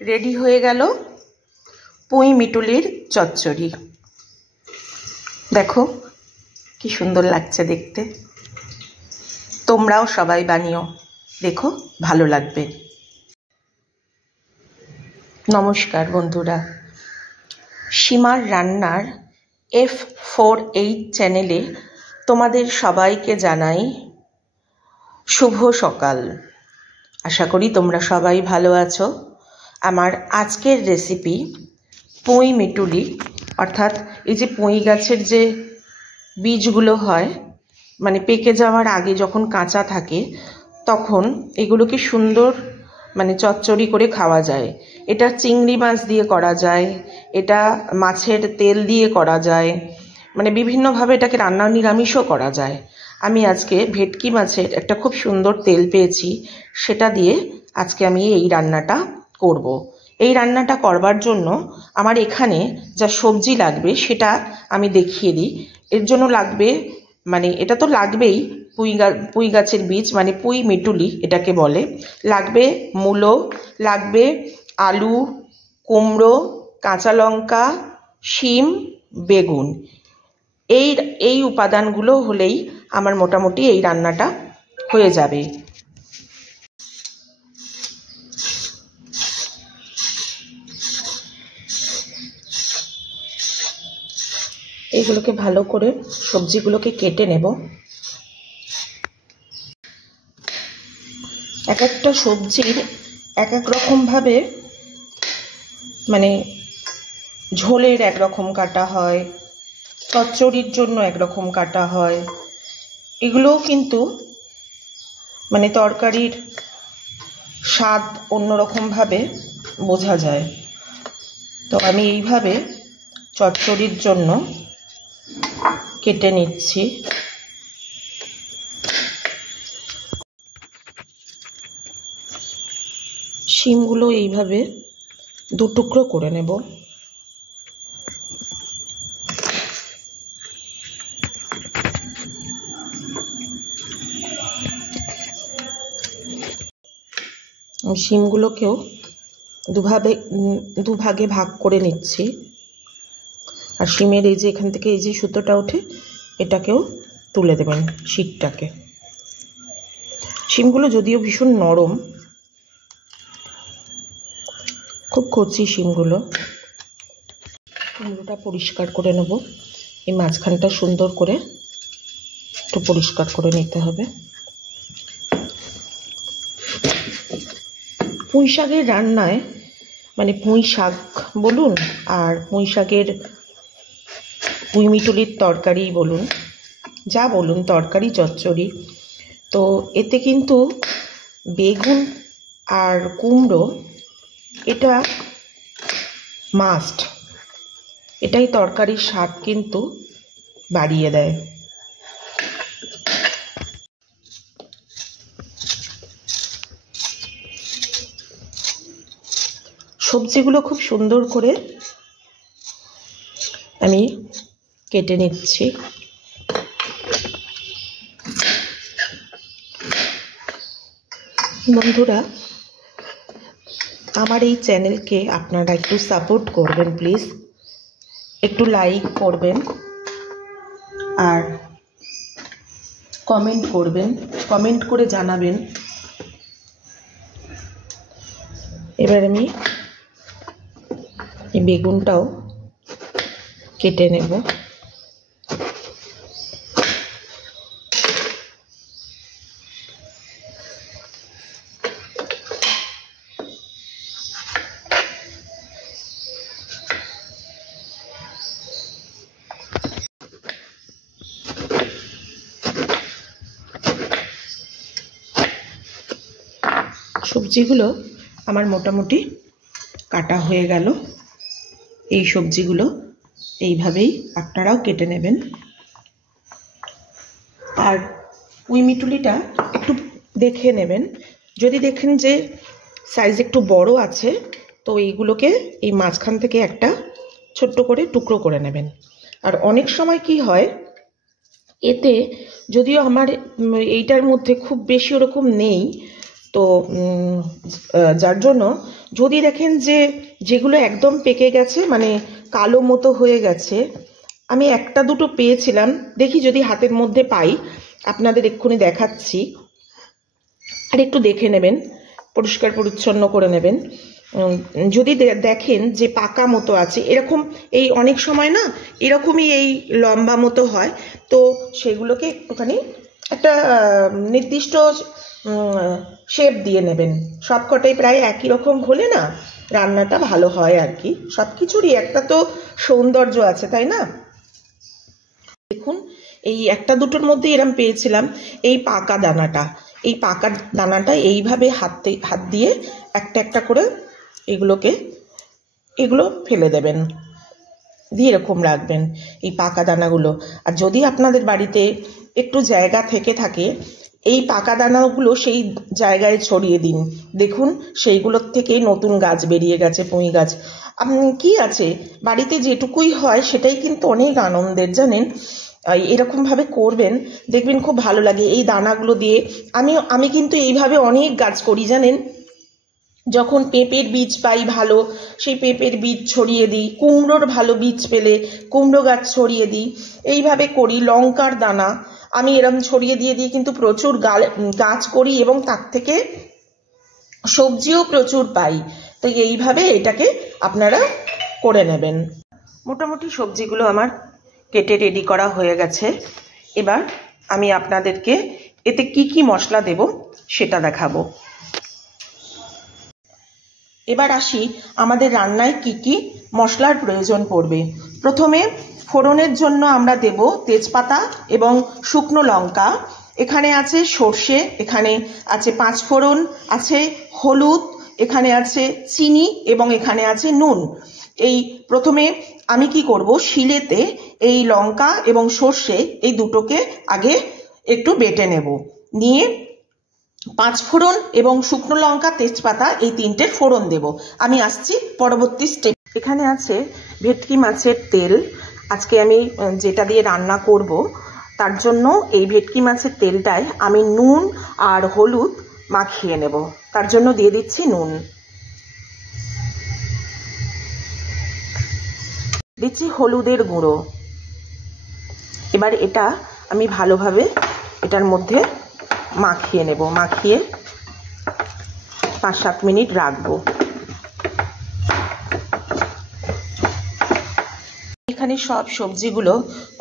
Ready হয়ে গেল পুঁই মিটুলির চচ্চড়ি। দেখো কি সুন্দর লাগছে দেখতে। তোমরাও সবাই বানিও, দেখো ভালো লাগবে। নমস্কার বন্ধুরা, সীমার রান্নার F48 চ্যানেলে তোমাদের সবাইকে জানাই শুভ সকাল। আশা করি তোমরা সবাই ভালো আছো। আমার আজকের রেসিপি পুঁই মিটুলি, অর্থাৎ এই যে পুঁই গাছের যে বীজগুলো হয়, মানে পেকে যাওয়ার আগে যখন কাঁচা থাকে তখন এগুলোকে সুন্দর চচ্চড়ি করে খাওয়া যায়। এটা চিংড়ি মাছ দিয়ে করা যায়, এটা মাছের তেল দিয়ে করা যায়, বিভিন্নভাবে এটাকে রান্না, নিরামিষও করা যায়। আমি আজকে ভেটকি মাছের একটা খুব সুন্দর তেল পেয়েছি, সেটা দিয়ে আজকে আমি এই রান্নাটা করব। এই রান্নাটা করবার জন্য আমার এখানে যা সবজি লাগবে সেটা আমি দেখিয়ে দিই। এর জন্য লাগবে, এটা তো লাগবেই, পুঁই গাছের বীজ, পুঁই মিটুলি এটাকে বলে। লাগবে মূলো, লাগবে আলু, কুমড়ো, কাঁচা লঙ্কা, শিম, বেগুন। এই উপাদানগুলো হলেই আমার মোটামুটি এই রান্নাটা হয়ে যাবে। এইগুলোকে ভালো করে সবজিগুলোকে কেটে নেব। এক একটা সবজির এক এক রকমভাবে ঝোলের একরকম কাটা হয়, চচ্চড়ির জন্য একরকম কাটা হয়। এগুলোও কিন্তু তরকারির স্বাদ অন্যরকমভাবে বোঝা যায়। তো আমি এইভাবে চচ্চড়ির জন্য কেটে নিচ্ছি। শিমগুলো এইভাবে দু টুকরো করে নেব। শিমগুলোকেও দুভাগে ভাগ করে নিচ্ছি। আর শিমের এই যে এখান থেকে এই যে সুতোটা ওঠে, এটাকেও তুলে দেবেন, শীটটাকে। শিমগুলো যদিও ভীষণ নরম, খুব কচি শিমগুলো। কুমড়োটা পরিষ্কার করে নেব। এই মাঝখানটা সুন্দর করে একটু পরিষ্কার করে নিতে হবে। পুঁই শাকের রান্নায় পুঁই শাক বলুন আর পুঁই মিটুলির তরকারি বলুন, যা বলুন, তরকারি চচ্চড়ি, তো এতে কিন্তু বেগুন আর কুমড়ো এটা মাস্ট। এটাই তরকারির স্বাদ কিন্তু বাড়িয়ে দেয়। সবজিগুলো খুব সুন্দর করে আমি কেটে নিচ্ছি। বন্ধুরা, আমার এই চ্যানেলকে আপনারা একটু সাপোর্ট করবেন প্লিজ, একটু লাইক করবেন আর কমেন্ট করবেন, কমেন্ট করে জানাবেন। এবার আমি এই বেগুনটাও কেটে নেব। সবজিগুলো আমার মোটামুটি কাটা হয়ে গেল। এই সবজিগুলো এইভাবেই আপনারাও কেটে নেবেন। আর পুঁই মিটুলিটা একটু দেখে নেবেন, যদি দেখেন যে সাইজ একটু বড় আছে, তো এইগুলোকে এই মাঝখান থেকে একটা ছোট্ট করে টুকরো করে নেবেন। আর অনেক সময় কি হয়, এতে যদিও আমার এইটার মধ্যে খুব বেশি ওরকম নেই, তো যার জন্য যদি দেখেন যে যেগুলো একদম পেকে গেছে, মানে কালো মতো হয়ে গেছে, আমি একটা দুটো পেয়েছিলাম, দেখি যদি হাতের মধ্যে পাই আপনাদের এক্ষুনি দেখাচ্ছি। আর একটু দেখে নেবেন, পরিষ্কার পরিচ্ছন্ন করে নেবেন। যদি দেখেন যে পাকা মতো আছে, এরকম এই অনেক সময় না এরকমই এই লম্বা মতো হয়, তো সেগুলোকে একটুখানি একটা নির্দিষ্ট শেপ দিয়ে নেবেন। সবকটাই প্রায় একই রকম হলে না রান্নাটা ভালো হয় আর কি। সব কিছুরই একটা তো সৌন্দর্য আছে, তাই না? দেখুন এই একটা দুটোর মধ্যে এরম পেয়েছিলাম এই পাকা দানাটা। এই পাকা দানাটা এইভাবে হাত দিয়ে একটা একটা করে এগুলো ফেলে দেবেন, দিয়ে এরকম রাখবেন এই পাকা দানাগুলো। আর যদি আপনাদের বাড়িতে একটু জায়গা থেকে থাকে, এই পাকা দানাগুলো সেই জায়গায় ছড়িয়ে দিন। দেখুন সেইগুলোর থেকে নতুন গাছ বেরিয়ে গেছে, পুঁই গাছ। কি আছে বাড়িতে যেটুকুই হয় সেটাই কিন্তু অনেক আনন্দের, জানেন। এরকমভাবে করবেন, দেখবেন খুব ভালো লাগে। এই দানাগুলো দিয়ে আমি কিন্তু এইভাবে অনেক গাছ করি, জানেন। যখন পেঁপের বীজ পাই ভালো, সেই পেঁপের বীজ ছড়িয়ে দিই। কুমড়োর ভালো বীজ পেলে কুমড়ো গাছ ছড়িয়ে দিই, এইভাবে করি। লঙ্কার দানা আমি এরম ছড়িয়ে দিয়ে কিন্তু প্রচুর গাছ করি, এবং তার থেকে সবজিও প্রচুর পাই। তো এইভাবে এটাকে আপনারা করে নেবেন। মোটামুটি সবজিগুলো আমার কেটে রেডি করা হয়ে গেছে। এবার আমি আপনাদেরকে এতে কি কি মশলা দেব সেটা দেখাবো। এবার আসি আমাদের রান্নায় কি কি মশলার প্রয়োজন পড়বে। প্রথমে ফোড়নের জন্য আমরা দেব তেজপাতা এবং শুকনো লঙ্কা। এখানে আছে সর্ষে, এখানে আছে পাঁচফোড়ন, আছে হলুদ, এখানে আছে চিনি এবং এখানে আছে নুন। এই প্রথমে আমি কি করব, শিলেতে এই লঙ্কা এবং সর্ষে এই দুটোকে আগে একটু বেটে নেব। নিয়ে পাঁচফোড়ন এবং শুকনো লঙ্কা, তেজপাতা এই তিনটের ফোড়ন দেব। আমি আসছি পরবর্তী স্টেপ। এখানে আছে ভেটকি মাছের তেল। আজকে আমি যেটা দিয়ে রান্না করব তার জন্য এই ভেটকি মাছের তেলটায় আমি নুন আর হলুদ মাখিয়ে নেব। তার জন্য দিয়ে দিচ্ছি নুন, দিচ্ছি হলুদের গুঁড়ো। এবার এটা আমি ভালোভাবে এটার মধ্যে মাখিয়ে নেব। মাখিয়ে 5-7 মিনিট রাখবো। এখানে সব সবজিগুলো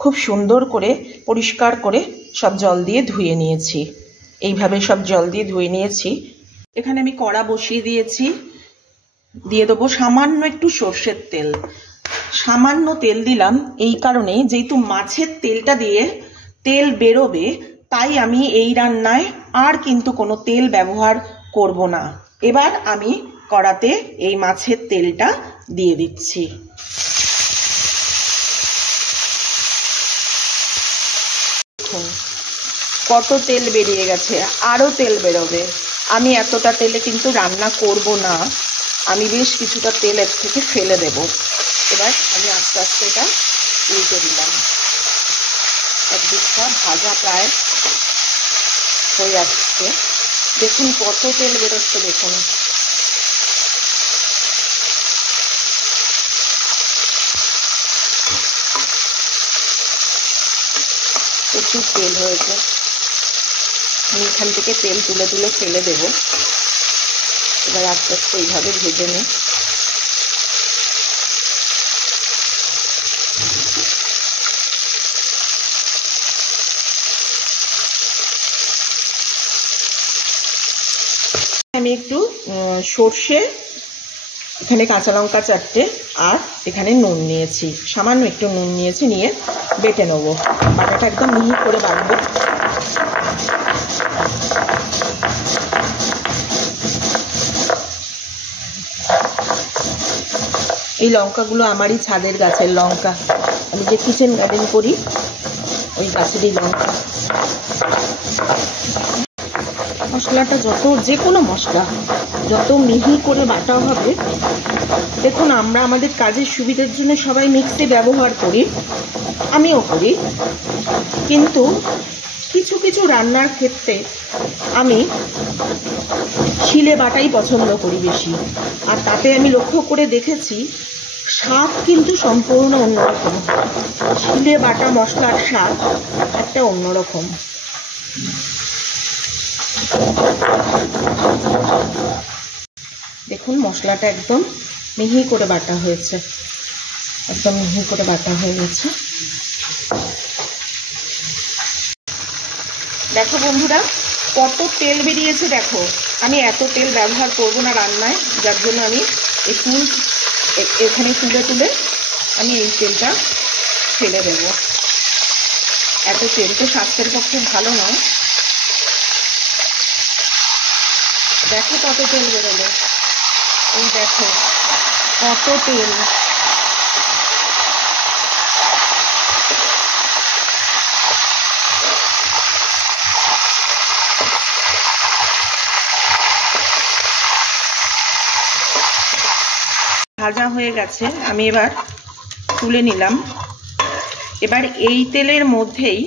খুব সুন্দর করে পরিষ্কার করে সব জল দিয়ে ধুয়ে নিয়েছি। এইভাবে সব জল দিয়ে ধুয়ে নিয়েছি। এখানে আমি কড়া বসিয়ে দিয়েছি। দিয়ে দেবো সামান্য একটু সর্ষের তেল। সামান্য তেল দিলাম এই কারণে, যেহেতু মাছের তেলটা দিয়ে তেল বেরোবে, তাই আমি এই রান্নায় আর কিন্তু কোনো তেল ব্যবহার করব না। এবার আমি কড়াতে এই মাছের তেলটা দিয়ে দিচ্ছি। কত তেল বেরিয়ে গেছে, আরো তেল বেরোবে। আমি এতটা তেলে কিন্তু রান্না করব না, আমি বেশ কিছুটা তেল এর থেকে ফেলে দেব। এবার আমি আস্তে আস্তে এটা উল্টে দিলাম। একদিকটা ভাজা প্রায় হয়ে আসছে। দেখুন কত তেল বেরোচ্ছে, দেখুন। প্রচুর তেল হয়েছে। আমি এখান থেকে তেল তুলে তুলে ফেলে দেব। এবার আস্তে আস্তে এইভাবে ভেজে নিই। আমি একটু সর্ষে, এখানে কাঁচা লঙ্কা 4টে, আর এখানে নুন নিয়েছি, সামান্য একটু নুন নিয়েছি, নিয়ে বেটে নেবো। বাটাটা একদম মিহি করে বাটবো। এই লঙ্কাগুলো আমারই ছাদের গাছের লঙ্কা। আমি যে কিচেন গার্ডেন করি ওই গাছেরই লঙ্কা। মশলাটা যে কোনো মশলা যত মিহি করে বাটা হবে, দেখুন আমরা আমাদের কাজের সুবিধার জন্য সবাই মিক্সি ব্যবহার করি, আমিও করি, কিন্তু কি কিছু কিছু রান্নার ক্ষেত্রে আমি শিলে বাটাই পছন্দ করি বেশি, আর তাতে আমি লক্ষ্য করে দেখেছি স্বাদ কিন্তু সম্পূর্ণ অন্যরকম। শিলে বাটা মশলার স্বাদ একটা অন্যরকম। দেখুন মশলাটা একদম মিহি করে বাটা হয়েছে, একদম মিহি করে বাটা হয়ে গেছে। দেখো বন্ধুরা কত তেল বেরিয়েছে, দেখো আমি এত তেল ব্যবহার করব না রান্নায়, যার জন্য আমি একটু এখানে তুলে তুলে আমি এই তেলটা ফেলে দেব। এত তেল তো স্বাস্থ্যের পক্ষে ভালো নয়। দেখো কত তেল বেরোলো, এই দেখো কত তেল। ভাজা হয়ে গেছে, আমি এবার তুলে নিলাম। এবার এই তেলের মধ্যেই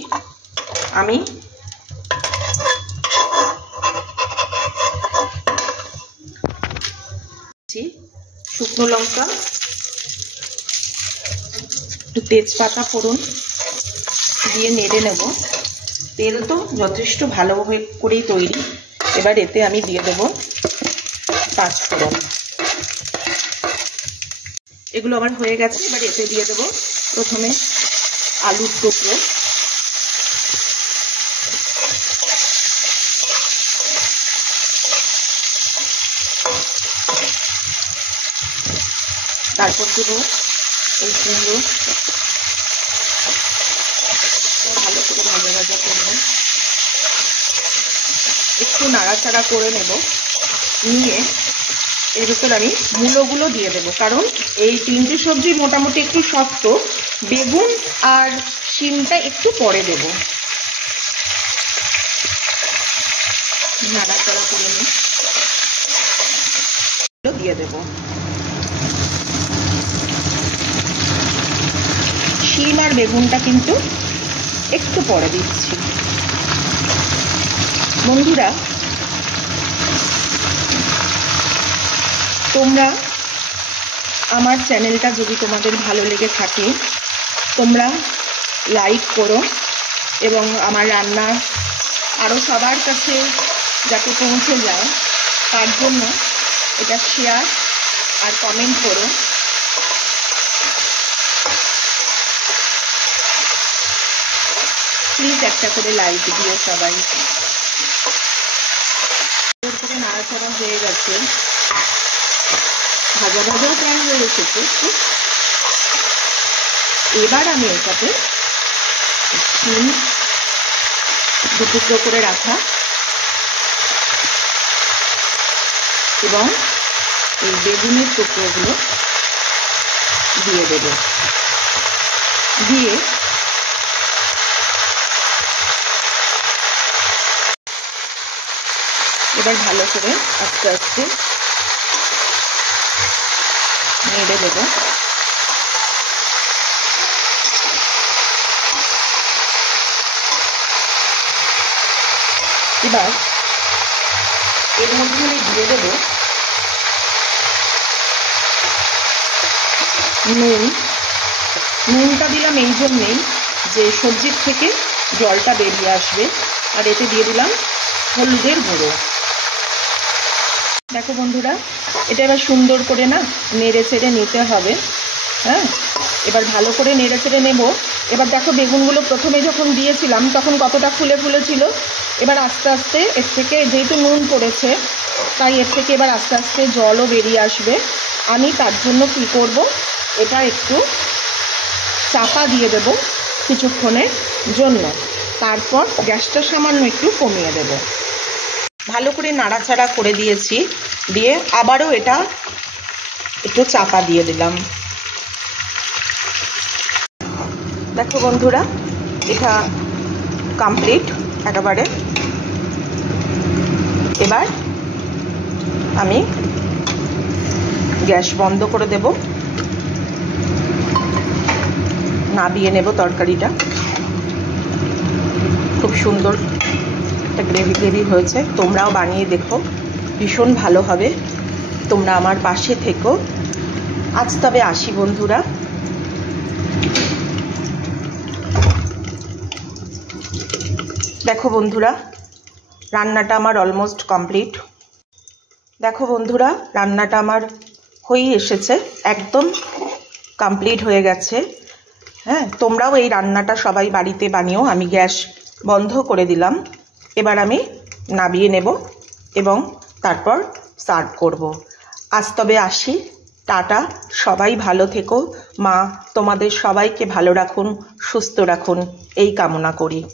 আমি শুকনো লঙ্কা, একটু তেজপাতা ফোড়ন দিয়ে নেড়ে নেব। তেল তো যথেষ্ট ভালোভাবে করেই তৈরি। এবার এতে আমি দিয়ে দেব পাঁচ ফোড়ন। এগুলো আমার হয়ে গেছে। এবার এতে দিয়ে দেবো প্রথমে আলুর টুকরো, তারপর দেবো এই কুমড়ো, ভালো করে ভাজা ভাজা করবো, একটু নাড়াচাড়া করে নেব। নিয়ে এর ভিতর আমি মূলোগুলো দিয়ে দেবো, কারণ এই তিনটে সবজি মোটামুটি একটু শক্ত। বেগুন আর শিমটা একটু পরে দেব। নাড়াচাড়া করে নিয়ে দিয়ে দেব। শিম আর বেগুনটা কিন্তু একটু পরে দিচ্ছি। বন্ধুরা তোমরা আমার চ্যানেলটা যদি তোমাদের ভালো লেগে থাকে তোমরা লাইক করো, এবং আমার রান্না আরও সবার কাছে যাতে পৌঁছে যায় তার জন্য এটা শেয়ার আর কমেন্ট করো। প্লিজ একটা করে লাইক দিও সবাই। নাড়াচাড়া হয়ে গেছে, ভাজা ভাজাও প্রায় হয়ে এসেছে। এবার আমি এটাতে শিম দুটুকরো করে রাখা এবং এই বেগুনের টুকরোগুলো দিয়ে দেব। দিয়ে এবার ভালো করে আস্তে আস্তে নেড়ে দেব। এবার এর মধ্যে আমি দিয়ে দেব নুন। নুনটা দিলাম এই জন্যেই যে সবজির থেকে জলটা বেরিয়ে আসবে। আর এতে দিয়ে দিলাম হলুদের গুঁড়ো। দেখো বন্ধুরা এটা এবার সুন্দর করে না নেড়ে চেড়ে নিতে হবে। হ্যাঁ, এবার ভালো করে নেড়ে চেড়ে নেব। এবার দেখো বেগুনগুলো প্রথমে যখন দিয়েছিলাম তখন কতটা ফুলে ফুলে ছিল। এবার আস্তে আস্তে এর থেকে, যেহেতু নুন পড়েছে তাই এর থেকে এবার আস্তে আস্তে জলও বেরিয়ে আসবে। আমি তার জন্য কি করব, এটা একটু চাপা দিয়ে দেব কিছুক্ষণের জন্য, তারপর গ্যাসটা সামান্য একটু কমিয়ে দেব। ভালো করে নাড়াচাড়া করে দিয়েছি, দিয়ে আবারও এটা একটু চাপা দিয়ে দিলাম। দেখো বন্ধুরা এটা কমপ্লিট একেবারে। এবার আমি গ্যাস বন্ধ করে দেব, নাবিয়ে নেব তরকারিটা। খুব সুন্দর একটা গ্রেভি গ্রেভি হয়েছে। তোমরাও বানিয়ে দেখো, ভীষণ ভালো হবে। তোমরা আমার পাশে থেকো। আজ তবে আসি বন্ধুরা। দেখো বন্ধুরা, রান্নাটা আমার অলমোস্ট কমপ্লিট। দেখো বন্ধুরা, রান্নাটা আমার হয়েই এসেছে, একদম কমপ্লিট হয়ে গেছে। হ্যাঁ, তোমরাও এই রান্নাটা সবাই বাড়িতে বানিও। আমি গ্যাস বন্ধ করে দিলাম। এবার আমি নামিয়ে নেব এবং তারপর সার্ভ করব। আজ তবে আসি, টাটা। সবাই ভালো থেকো। মা তোমাদের সবাইকে ভালো রাখুন, সুস্থ রাখুন, এই কামনা করি।